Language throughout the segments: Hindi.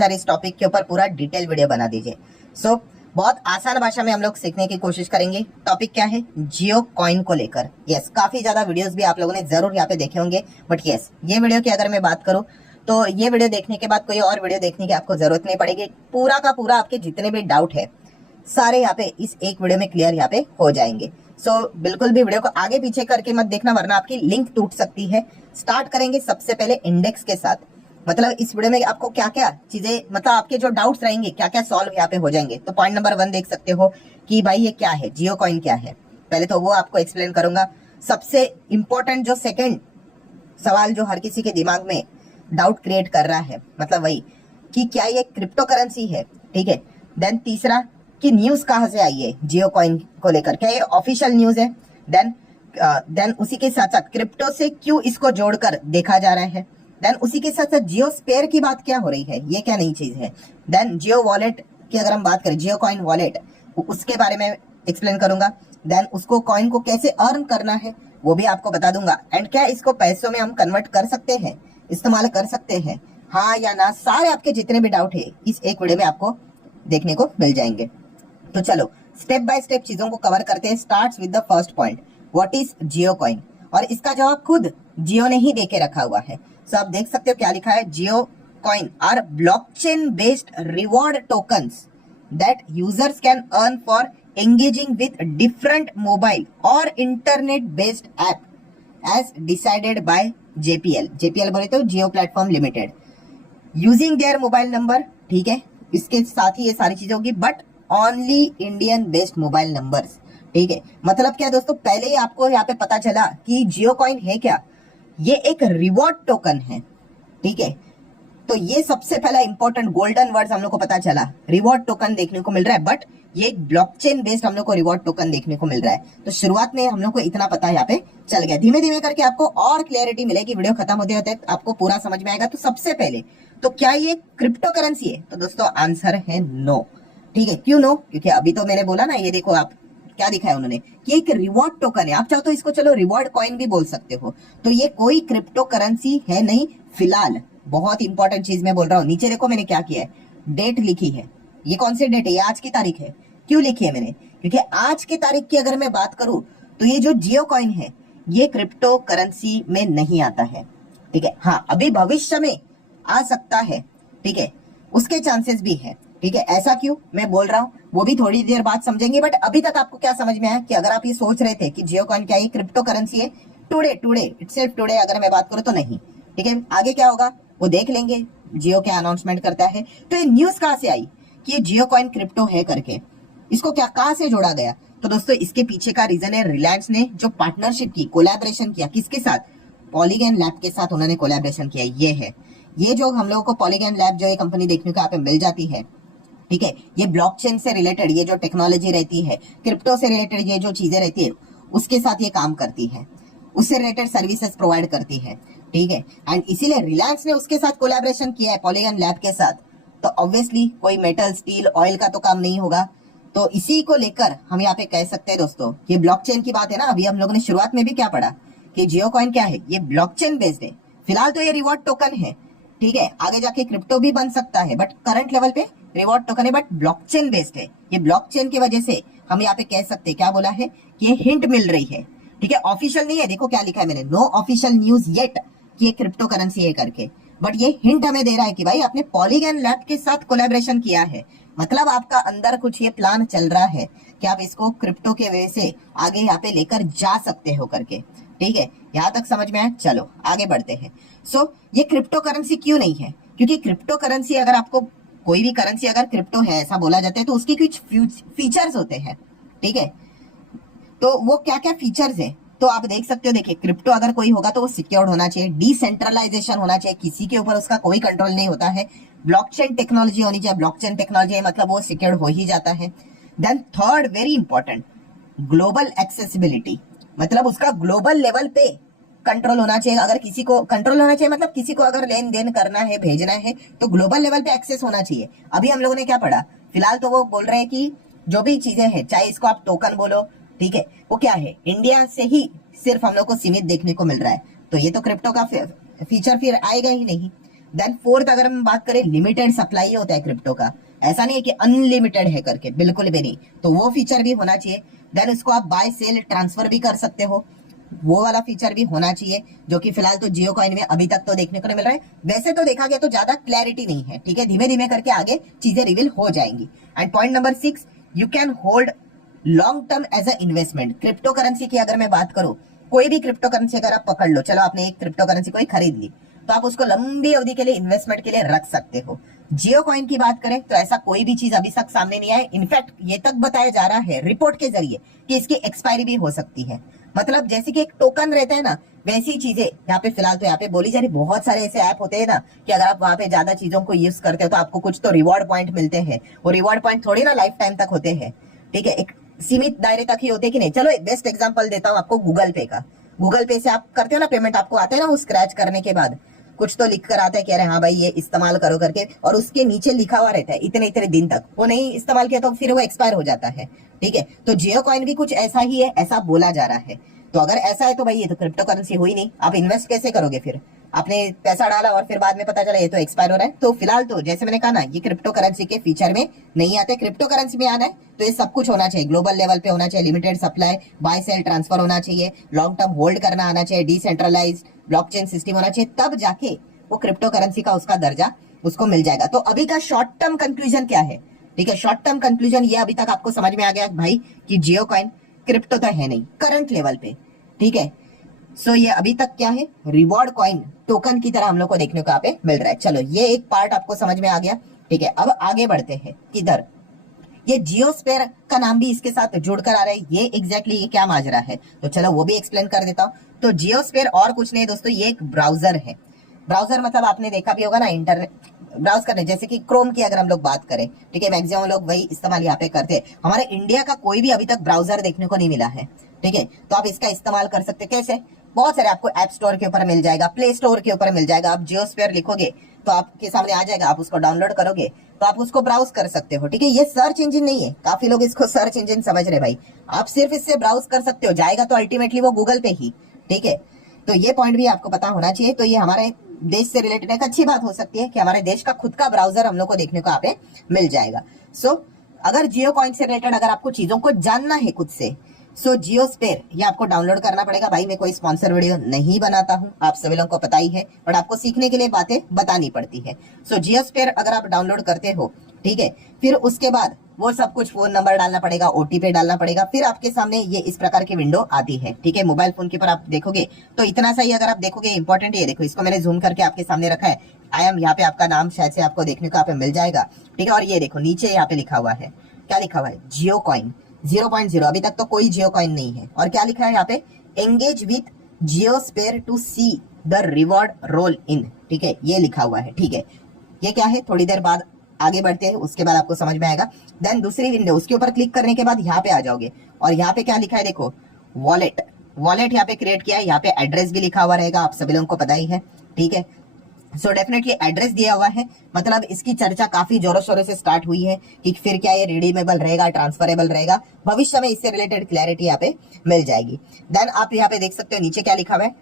सर इस टॉपिक के ऊपर पूरा डिटेल वीडियो बना दीजिए। सो बहुत आसान भाषा में हम लोग सीखने की कोशिश करेंगे। टॉपिक क्या है? जियो कॉइन को लेकर। यस, काफी ज्यादा वीडियोस भी आप लोगों ने जरूर यहाँ पे देखे होंगे, बट यस, ये वीडियो की अगर मैं बात करूँ तो ये वीडियो देखने के बाद कोई और वीडियो देखने की आपको जरूरत नहीं पड़ेगी। पूरा का पूरा आपके जितने भी डाउट है सारे यहाँ पे इस एक वीडियो में क्लियर यहाँ पे हो जाएंगे। सो बिल्कुल भी वीडियो को आगे पीछे करके मत देखना, वरना आपकी लिंक टूट सकती है। स्टार्ट करेंगे सबसे पहले इंडेक्स के साथ। मतलब इस वीडियो में आपको क्या क्या चीजें, मतलब आपके जो डाउट्स रहेंगे क्या क्या सॉल्व यहाँ पे हो जाएंगे। तो पॉइंट नंबर 1 देख सकते हो कि भाई ये क्या है, जियो कॉइन क्या है। पहले तो वो आपको एक्सप्लेन करूंगा। सबसे इंपॉर्टेंट जो सेकंड सवाल जो हर किसी के दिमाग में डाउट क्रिएट कर रहा है, मतलब वही कि क्या ये क्रिप्टो करेंसी है, ठीक है। देन तीसरा कि न्यूज कहाँ से आई है जियो कॉइन को लेकर, क्या ये ऑफिशियल न्यूज है। देन उसी के साथ साथ क्रिप्टो से क्यों इसको जोड़कर देखा जा रहा है। देन उसी के साथ साथ जियो स्पेयर की बात क्या हो रही है, ये क्या नई चीज है। देन जियो वॉलेट की अगर हम बात करें, जियो कॉइन वॉलेट, उसके बारे में एक्सप्लेन करूंगा। देन उसको कॉइन को कैसे अर्न करना है वो भी आपको बता दूंगा। एंड क्या इसको पैसों में हम कन्वर्ट कर सकते हैं, इस्तेमाल कर सकते हैं, हाँ या ना। सारे आपके जितने भी डाउट है इस एक वीडियो में आपको देखने को मिल जाएंगे। तो चलो स्टेप बाय स्टेप चीजों को कवर करते हैं। Starts with the first point, what is Jio coin. और इसका जवाब खुद जियो ने ही देके रखा हुआ है। सो आप देख सकते हो क्या लिखा है, Jio coin are blockchain based reward tokens that users can earn for engaging with different mobile और internet based app as decided by JPL बोले तो Jio platform limited, using their mobile number, ठीक है। इसके साथ ही ये सारी चीजें होगी, but only Indian based mobile numbers, ठीक है। मतलब क्या दोस्तों, पहले ही आपको यहाँ पे पता चला कि जियो कॉइन है क्या, ये एक रिवॉर्ड टोकन है, ठीक है। तो ये सबसे पहला इंपॉर्टेंट गोल्डन वर्ड्स हम लोग को पता चला, रिवॉर्ड टोकन देखने को मिल रहा है, बट ये एक ब्लॉकचेन बेस्ड हम लोग को रिवॉर्ड टोकन देखने को मिल रहा है। तो शुरुआत में हम लोग को इतना पता यहाँ पे चल गया। धीमे धीमे करके आपको और क्लियरिटी मिलेगी, वीडियो खत्म होते होते आपको पूरा समझ में आएगा। तो सबसे पहले तो क्या ये क्रिप्टो करेंसी है, तो दोस्तों आंसर है नो, ठीक है। क्यों नो? क्योंकि अभी तो मैंने बोला ना, ये देखो आप क्या दिखाया उन्होंने कि एक रिवॉर्ड टोकन है। आप चाहो तो इसको चलो रिवॉर्ड कॉइन भी बोल सकते हो। तो ये कोई क्रिप्टो करेंसी है नहीं फिलहाल। बहुत इंपॉर्टेंट चीज मैं बोल रहा हूँ, नीचे देखो मैंने क्या किया है, डेट लिखी है। ये कौन सी डेट है? ये आज की तारीख है। क्यों लिखी है मैंने? क्योंकि आज की तारीख की अगर मैं बात करूं तो ये जो जियो कॉइन है ये क्रिप्टो करेंसी में नहीं आता है, ठीक है। हाँ, अभी भविष्य में आ सकता है, ठीक है, उसके चांसेस भी है, ठीक है। ऐसा क्यों मैं बोल रहा हूँ वो भी थोड़ी देर बाद समझेंगे। बट अभी तक आपको क्या समझ में आया कि अगर आप ये सोच रहे थे कि जियो कॉइन क्या ये क्रिप्टो करेंसी है, टुडे इटसेल्फ टुडे अगर मैं बात करूँ तो नहीं, ठीक है। आगे क्या होगा वो देख लेंगे, जियो क्या अनाउंसमेंट करता है। तो ये न्यूज कहाँ से आई कि ये जियो कॉइन क्रिप्टो है करके, इसको क्या कहाँ से जोड़ा गया? तो दोस्तों इसके पीछे का रीजन है, रिलायंस ने जो पार्टनरशिप की, कोलैबोरेशन किया, किसके साथ? पॉलीगन लैब के साथ उन्होंने कोलैबोरेशन किया। ये है, ये जो हम लोगों को पॉलीगन लैब जो ये कंपनी देखने को यहाँ पे मिल जाती है, ठीक है। ये ब्लॉकचेन से रिलेटेड ये जो टेक्नोलॉजी रहती है, क्रिप्टो से रिलेटेड ये जो चीजें रहती है, उसके साथ ये काम करती है, उससे रिलेटेड सर्विसेज प्रोवाइड करती है, ठीक है। एंड इसीलिए रिलायंस ने उसके साथ कोलैबोरेशन किया है पॉलीगन लैब के साथ। तो ऑब्वियसली कोई मेटल, स्टील, ऑयल का तो काम नहीं होगा। तो इसी को लेकर हम यहाँ पे कह सकते हैं दोस्तों, ये ब्लॉकचेन की बात है ना। अभी हम लोगों ने शुरुआत में भी क्या पढ़ा कि जियो कॉइन क्या है, ये ब्लॉकचेन बेस्ड है। फिलहाल तो ये रिवॉर्ड टोकन है, ठीक है, आगे जाके क्रिप्टो भी बन सकता है, बट करंट लेवल पे रिवॉर्ड टोकन है, बट ब्लॉकचेन बेस्ड है। ये ब्लॉकचेन की वजह से हम यहाँ पे कह सकते हैं, क्या बोला है कि ये हिंट मिल रही है, ठीक है। ऑफिशियल नहीं है, देखो क्या लिखा है मैंने, नो ऑफिशियल न्यूज येट कि ये क्रिप्टो करेंसी है करके, बट ये हिंट हमें दे रहा है कि भाई आपने पॉलीगन लैब के साथ कोलैबोरेशन किया है। मतलब आपका अंदर कुछ ये प्लान चल रहा है कि आप इसको क्रिप्टो के वजह से आगे यहाँ पे लेकर जा सकते हो करके, ठीक है। यहाँ तक समझ में आया? चलो आगे बढ़ते हैं। सो ये क्रिप्टो करेंसी क्यों नहीं है? क्योंकि क्रिप्टो करेंसी, अगर आपको कोई भी करेंसी अगर क्रिप्टो है ऐसा बोला जाता है तो उसके कुछ फीचर्स होते हैं, ठीक है। तो वो क्या क्या फीचर्स है तो आप देख सकते हो। देखिए, क्रिप्टो अगर कोई होगा तो वो सिक्योर्ड होना चाहिए, डिसेंट्रलाइजेशन होना चाहिए, किसी के ऊपर उसका कोई कंट्रोल नहीं होता है, ब्लॉकचेन टेक्नोलॉजी होनी चाहिए। ब्लॉकचेन टेक्नोलॉजी मतलब वो सिक्योर्ड हो ही जाता है। Then third very important, global accessibility, मतलब उसका ग्लोबल लेवल पे कंट्रोल होना चाहिए। अगर किसी को कंट्रोल होना चाहिए मतलब किसी को अगर लेन देन करना है, भेजना है, तो ग्लोबल लेवल पे एक्सेस होना चाहिए। अभी हम लोगों ने क्या पढ़ा, फिलहाल तो वो बोल रहे हैं कि जो भी चीजें हैं, चाहे इसको आप टोकन बोलो, ठीक है, वो क्या है, इंडिया से ही सिर्फ हम लोग को सीमित देखने को मिल रहा है। तो ये तो क्रिप्टो का फीचर फिर आएगा ही नहीं। देन फोर्थ अगर हम बात करें, लिमिटेड सप्लाई होता है क्रिप्टो का, ऐसा नहीं है कि अनलिमिटेड है करके, बिल्कुल भी नहीं, तो वो फीचर भी होना चाहिए। देन उसको आप बाय सेल ट्रांसफर भी कर सकते हो, वो वाला फीचर भी होना चाहिए, जो कि फिलहाल तो जियो कॉइन में अभी तक तो देखने को नहीं मिल रहा है। वैसे तो देखा गया तो ज्यादा क्लैरिटी नहीं है, ठीक है, धीमे धीमे करके आगे चीजें रिवील हो जाएंगी। And point number 6, you can hold long term as a investment. Crypto currency की अगर मैं बात करूं, कोई भी क्रिप्टो करेंसी अगर आप पकड़ लो, चलो आपने एक क्रिप्टो करेंसी कोई खरीद ली, तो आप उसको लंबी अवधि के लिए इन्वेस्टमेंट के लिए रख सकते हो। जियो कॉइन की बात करें तो ऐसा कोई भी चीज अभी तक सामने नहीं आया। इनफैक्ट ये तक बताया जा रहा है रिपोर्ट के जरिए कि इसकी एक्सपायरी भी हो सकती है। मतलब जैसे कि एक टोकन रहता है ना, वैसी चीजें यहाँ पे फिलहाल तो यहाँ पे बोली जा रही। बहुत सारे ऐसे ऐप होते हैं ना कि अगर आप वहां पे ज्यादा चीजों को यूज करते हो तो आपको कुछ तो रिवॉर्ड पॉइंट मिलते हैं। वो रिवॉर्ड पॉइंट थोड़ी ना लाइफ टाइम तक होते हैं, ठीक है, एक सीमित दायरे तक ही होते कि नहीं। चलो एक बेस्ट एग्जांपल देता हूँ आपको गूगल पे का। गूगल पे से आप करते हो ना पेमेंट, आपको आते हैं ना वो स्क्रैच करने के बाद कुछ तो लिख कर आता है कि अरे हाँ भाई ये इस्तेमाल करो करके, और उसके नीचे लिखा हुआ रहता है इतने इतने दिन तक, वो नहीं इस्तेमाल किया तो फिर वो एक्सपायर हो जाता है, ठीक है। तो जियो कॉइन भी कुछ ऐसा ही है, ऐसा बोला जा रहा है। तो अगर ऐसा है तो भाई ये तो क्रिप्टो करेंसी हुई नहीं, आप इन्वेस्ट कैसे करोगे फिर? आपने पैसा डाला और फिर बाद में पता चला ये तो एक्सपायर हो रहा है। तो फिलहाल तो जैसे मैंने कहा ना, ये क्रिप्टो करेंसी के फीचर में नहीं आते। क्रिप्टो करेंसी में आना है तो ये सब कुछ होना चाहिए, ग्लोबल लेवल पे होना चाहिए, limited supply, buy sell transfer होना चाहिए, लॉन्ग टर्म होल्ड करना आना चाहिए, डिसेंट्रलाइज्ड ब्लॉकचेन सिस्टम होना चाहिए, तब जाके वो क्रिप्टो करेंसी का उसका दर्जा उसको मिल जाएगा। तो अभी का शॉर्ट टर्म कंक्लूजन क्या है? ठीक है, शॉर्ट टर्म कंक्लूजन ये अभी तक आपको समझ में आ गया भाई कि जियो कॉइन क्रिप्टो तो है नहीं करंट लेवल पे, ठीक है। सो ये अभी तक क्या है, रिवॉर्ड कॉइन टोकन की तरह हम लोग को देखने को यहाँ पे मिल रहा है। चलो ये एक पार्ट आपको समझ में आ गया, ठीक है। अब आगे बढ़ते हैं किधर, ये जियोस्फेयर का नाम भी इसके साथ जुड़कर आ रहा है। ये एग्जैक्टली ये क्या माजरा है, तो चलो वो भी एक्सप्लेन कर देता हूँ। तो जियोस्फेयर और कुछ नहीं दोस्तों, ये एक ब्राउजर है। ब्राउजर मतलब आपने देखा भी होगा ना, इंटरनेट ब्राउज करने, जैसे कि क्रोम की अगर हम लोग बात करें, ठीक है, मैक्सिमम लोग वही इस्तेमाल यहाँ पे करते हैं। हमारे इंडिया का कोई भी अभी तक ब्राउजर देखने को नहीं मिला है, ठीक है। तो आप इसका इस्तेमाल कर सकते हैं कैसे, बहुत सारे आपको ऐप स्टोर के ऊपर मिल जाएगा, प्ले स्टोर के ऊपर मिल जाएगा। आप जियोस्फेयर लिखोगे तो आपके सामने आ जाएगा, आप उसको डाउनलोड करोगे तो आप उसको ब्राउज कर सकते हो, ठीक है। ये सर्च इंजन नहीं है, काफी लोग इसको सर्च इंजन समझ रहे भाई। आप सिर्फ इससे ब्राउज कर सकते हो, जाएगा तो अल्टीमेटली वो गूगल पे ही, ठीक है। तो ये पॉइंट भी आपको पता होना चाहिए। तो ये हमारे देश से रिलेटेड एक अच्छी बात हो सकती है कि हमारे देश का खुद का ब्राउजर हम लोग को देखने को यहाँ पे मिल जाएगा। सो अगर जियो कॉइन से रिलेटेड अगर आपको चीजों को जानना है खुद से, सो जियोस्फेयर ये आपको डाउनलोड करना पड़ेगा। भाई मैं कोई स्पॉन्सर वीडियो नहीं बनाता हूं, आप सभी लोगों को पता ही है, बट आपको सीखने के लिए बातें बतानी पड़ती है। सो जियोस्फेयर अगर आप डाउनलोड करते हो, ठीक है, फिर उसके बाद वो सब कुछ फोन नंबर डालना पड़ेगा, ओटीपी डालना पड़ेगा, फिर आपके सामने ये इस प्रकार की विंडो आती है, ठीक है। मोबाइल फोन के ऊपर आप देखोगे तो इतना सा ही अगर आप देखोगे, इंपॉर्टेंट ये देखो, इसको मैंने जूम करके आपके सामने रखा है। आई एम, यहाँ पे आपका नाम शायद से आपको देखने को यहाँ पे मिल जाएगा, ठीक है। और ये देखो नीचे यहाँ पे लिखा हुआ है, क्या लिखा हुआ है, जियो कॉइन 0.0, अभी तक तो कोई जियो कॉइन नहीं है। और क्या लिखा है यहाँ पे, engage with JioSphere to see the reward role in, ठीक है, ये लिखा हुआ है, ठीक है। ये क्या है, थोड़ी देर बाद आगे बढ़ते हैं, उसके बाद आपको समझ में आएगा। देन दूसरी विंडो, उसके ऊपर क्लिक करने के बाद यहाँ पे आ जाओगे और यहाँ पे क्या लिखा है देखो, वॉलेट। वॉलेट यहाँ पे क्रिएट किया है, यहाँ पे एड्रेस भी लिखा हुआ रहेगा, आप सभी लोगों को पता ही है, ठीक है। सो डेफिनेटली एड्रेस दिया हुआ है, मतलब इसकी चर्चा काफी जोरों शोरों से स्टार्ट हुई है कि फिर क्या ये रिडीमेबल रहेगा, ट्रांसफरेबल रहेगा, भविष्य में इससे रिलेटेड क्लैरिटी यहाँ पे मिल जाएगी। देन आप यहाँ पे देख सकते हो नीचे क्या लिखा हुआ है,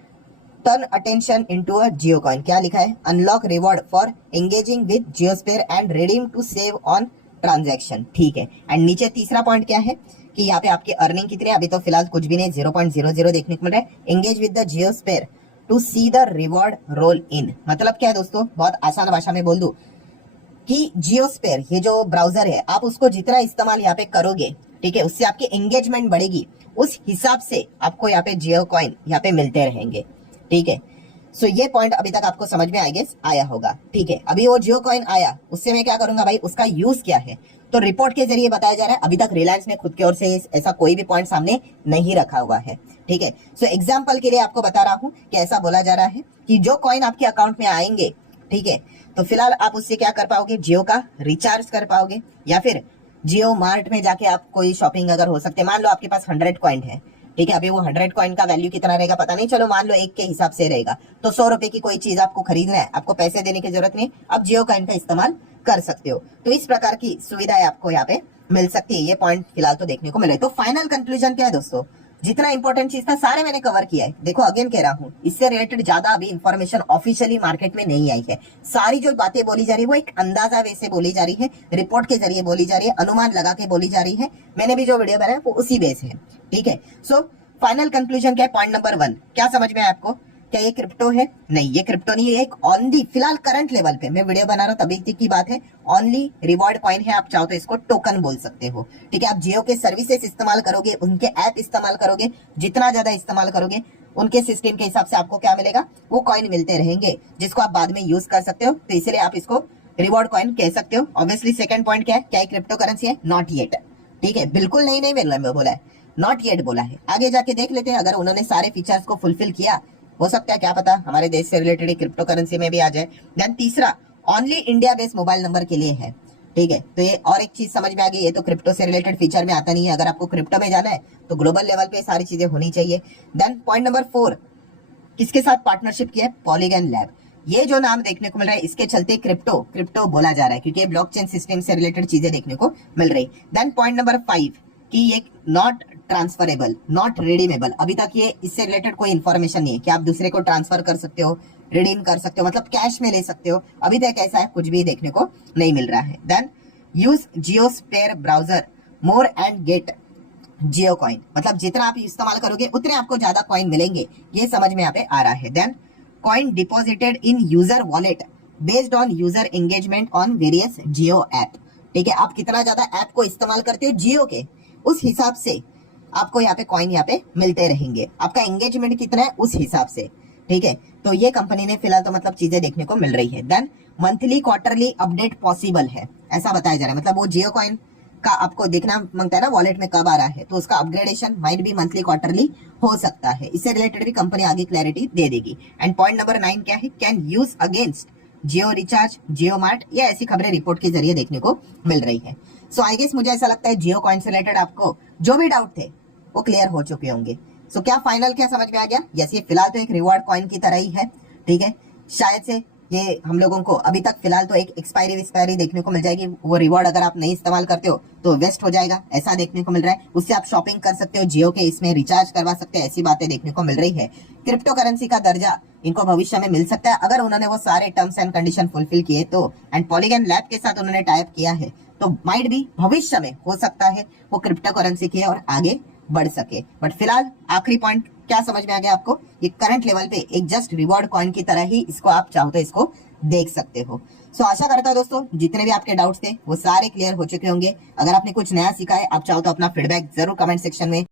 turn attention into a Jio coin, क्या लिखा है, unlock reward for engaging with JioSphere and redeem to save on transaction, ठीक है। एंड नीचे तीसरा पॉइंट क्या है कि यहाँ पे आपकी अर्निंग कितनी है, अभी तो फिलहाल कुछ भी नहीं, 0.00 देखने को मिल रहा है। Engage with the JioSphere to see the reward role in, मतलब क्या है दोस्तों, बहुत आसान भाषा में बोल दूं कि जियोस्फेयर ये जो ब्राउजर है, आप उसको जितना इस्तेमाल यहाँ पे करोगे, ठीक है, उससे आपकी एंगेजमेंट बढ़ेगी, उस हिसाब से आपको यहाँ पे जियो कॉइन यहाँ पे मिलते रहेंगे, ठीक है। सो ये पॉइंट अभी तक आपको समझ में आया होगा, ठीक है। अभी वो जियो कॉइन आया, उससे मैं क्या करूंगा भाई, उसका यूज क्या है, तो रिपोर्ट के जरिए बताया जा रहा है। अभी तक रिलायंस ने खुद की ओर से ऐसा कोई भी पॉइंट सामने नहीं रखा हुआ है, ठीक है। सो एग्जाम्पल के लिए आपको बता रहा हूं कि ऐसा बोला जा रहा है कि जो कॉइन आपके अकाउंट में आएंगे, ठीक है, तो फिलहाल आप उससे क्या कर पाओगे, जियो का रिचार्ज कर पाओगे, या फिर जियो मार्ट में जाके आप कोई शॉपिंग अगर हो सकते, मान लो आपके पास 100 कॉइन है, ठीक है। अभी वो 100 कॉइन का वैल्यू कितना रहेगा पता नहीं, चलो मान लो एक के हिसाब से रहेगा, तो 100 रुपए की कोई चीज आपको खरीदना है, आपको पैसे देने की जरूरत नहीं, आप जियो कॉइन का इस्तेमाल कर सकते हो। तो इस प्रकार की सुविधाएं आपको यहाँ पे मिल सकती है। ये पॉइंट फिलहाल तो देखने को मिले। तो फाइनल कंक्लूजन क्या है दोस्तों, जितना इंपॉर्टेंट चीज था सारे मैंने कवर किया है। देखो अगेन कह रहा हूँ, इससे रिलेटेड ज्यादा अभी इंफॉर्मेशन ऑफिशियली मार्केट में नहीं आई है। सारी जो बातें बोली जा रही है वो एक अंदाजा वैसे बोली जा रही है, रिपोर्ट के जरिए बोली जा रही है, अनुमान लगा के बोली जा रही है। मैंने भी जो वीडियो बनाया वो उसी बेस है, ठीक है। सो फाइनल कंक्लूजन क्या है, पॉइंट नंबर 1 क्या समझ में आया आपको? क्या ये क्रिप्टो है? नहीं, ये क्रिप्टो नहीं है। एक ओनली फिलहाल करंट लेवल पे मैं वीडियो बना रहा हूँ तभी की बात है, ओनली रिवॉर्ड कॉइन है। आप चाहो तो इसको टोकन बोल सकते हो, ठीक है। आप जियो के सर्विसेज इस्तेमाल करोगे, उनके ऐप इस्तेमाल करोगे, जितना ज्यादा इस्तेमाल करोगे उनके सिस्टम के हिसाब से आपको क्या मिलेगा, वो कॉइन मिलते रहेंगे, जिसको आप बाद में यूज कर सकते हो। तो इसलिए आप इसको रिवॉर्ड कॉइन कह सकते हो। ऑब्वियसली सेकंड पॉइंट क्या है, क्या क्रिप्टो करेंसी है? नॉट येट, ठीक है। बिल्कुल नहीं नहीं बोला है, नॉट येट बोला है। आगे जाके देख लेते हैं, अगर उन्होंने सारे फीचर्स को फुलफिल किया, हो सकता है क्या पता हमारे देश से रिलेटेड क्रिप्टो करेंसी में भी आ जाए। देन तीसरा, only India based mobile number के लिए है, ठीक है। तो ये और एक चीज समझ में आ गई, ये तो क्रिप्टो से रिलेटेड फीचर में आता नहीं है। अगर आपको क्रिप्टो में जाना है तो ग्लोबल लेवल पे सारी चीजें होनी चाहिए। देन पॉइंट नंबर 4, किसके साथ पार्टनरशिप किया है? Polygon lab. ये जो नाम देखने को मिल रहा है, इसके चलते क्रिप्टो क्रिप्टो बोला जा रहा है, क्योंकि ब्लॉकचेन सिस्टम से रिलेटेड चीजें देखने को मिल रही। देन पॉइंट नंबर 5 कि ये नॉट ट्रांसफरेबल, नॉट रिडीमेबल। अभी तक ये इससे रिलेटेड कोई इन्फॉर्मेशन नहीं है कि आप दूसरे को ट्रांसफर कर सकते हो, रिडीम कर सकते हो, मतलब कैश में ले सकते हो। अभी तक ऐसा है कुछ भी देखने को नहीं मिल रहा है। Then use JioSphere browser more and get Jio coin, मतलब जितना आप इस्तेमाल करोगे उतने आपको ज्यादा कॉइन मिलेंगे, ये समझ में यहाँ पे आ रहा है। Then coin deposited in user wallet based on user engagement on various Jio app, ठीक है। आप कितना ज्यादा ऐप को इस्तेमाल करते हो जियो के, उस हिसाब से आपको यहाँ पे कॉइन यहाँ पे मिलते रहेंगे। आपका एंगेजमेंट कितना है उस हिसाब से, ठीक है। तो ये कंपनी ने फिलहाल तो मतलब चीजें देखने को मिल रही है। Then monthly quarterly update possible है, ऐसा बताया जा रहा है। मतलब वो जियो कॉइन का आपको देखना मांगता है ना वॉलेट में कब आ रहा है, तो उसका अपग्रेडेशन माइट भी मंथली क्वार्टरली हो सकता है। इससे रिलेटेड भी कंपनी आगे क्लैरिटी दे देगी। एंड पॉइंट नंबर 9 क्या है, can use against Jio recharge, Jio mart, या ऐसी खबरें रिपोर्ट के जरिए देखने को मिल रही है। सो आई गेस मुझे ऐसा लगता है जियो कॉइन से रिलेटेड आपको जो भी डाउट थे वो क्लियर हो चुके होंगे। सो क्या फाइनल क्या समझ में आ गया? यस, ये फिलहाल तो एक रिवॉर्ड कॉइन की तरह ही है, ठीक है। शायद से ये हम लोगों को अभी तक फिलहाल तो एक एक्सपायरी देखने को मिल जाएगी। वो रिवॉर्ड अगर आप नहीं इस्तेमाल करते हो तो वेस्ट हो जाएगा, ऐसा देखने को मिल रहा है। उससे आप शॉपिंग कर सकते हो, जियो के इसमें रिचार्ज करवा सकते हैं, ऐसी बातें देखने को मिल रही है। क्रिप्टो करेंसी का दर्जा इनको भविष्य में मिल सकता है अगर उन्होंने वो सारे टर्म्स एंड कंडीशन फुलफिल किए तो। एंड पॉलीगन लैब के साथ उन्होंने टाई अप किया है, तो माइट भी भविष्य में हो सकता है वो क्रिप्टो करेंसी की और आगे बढ़ सके। बट फिलहाल आखिरी पॉइंट क्या समझ में आ गया आपको? ये करंट लेवल पे एक जस्ट रिवॉर्ड कॉइन की तरह ही इसको आप चाहो तो इसको देख सकते हो। सो आशा करता हूं दोस्तों जितने भी आपके डाउट्स थे वो सारे क्लियर हो चुके होंगे। अगर आपने कुछ नया सीखा है, आप चाहो तो अपना फीडबैक जरूर कमेंट सेक्शन में